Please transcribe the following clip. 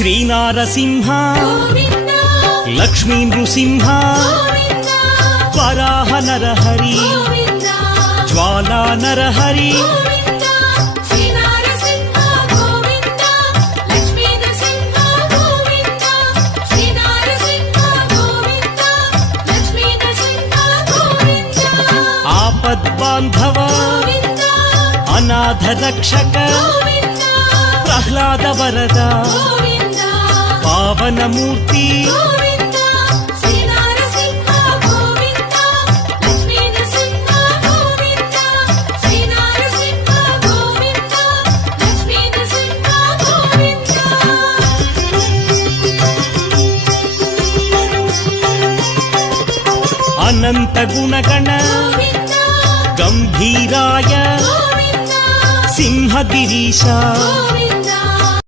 శ్రీనారసింహ గోవింద లక్ష్మీ నృసింహ గోవింద వరాహ నరహరి గోవింద జ్వాలా నరహరి గోవింద శ్రీ నరసింహ గోవింద లక్ష్మీ నరసింహ గోవింద శ్రీ నరసింహ గోవింద లక్ష్మీ నరసింహ గోవింద ఆపద్బాంధవ గోవింద అనాథ రక్షక గోవింద ప్రహ్లాద వరద గోవింద పావనమూర్తి గోవింద శ్రీ నరసింహ గోవింద లక్ష్మీ నరసింహ గోవింద శ్రీ నరసింహ గోవింద లక్ష్మీ నరసింహ గోవింద అనంత గుణగణ గోవింద గంభీరాయ గోవింద సింహగిరీశ గోవింద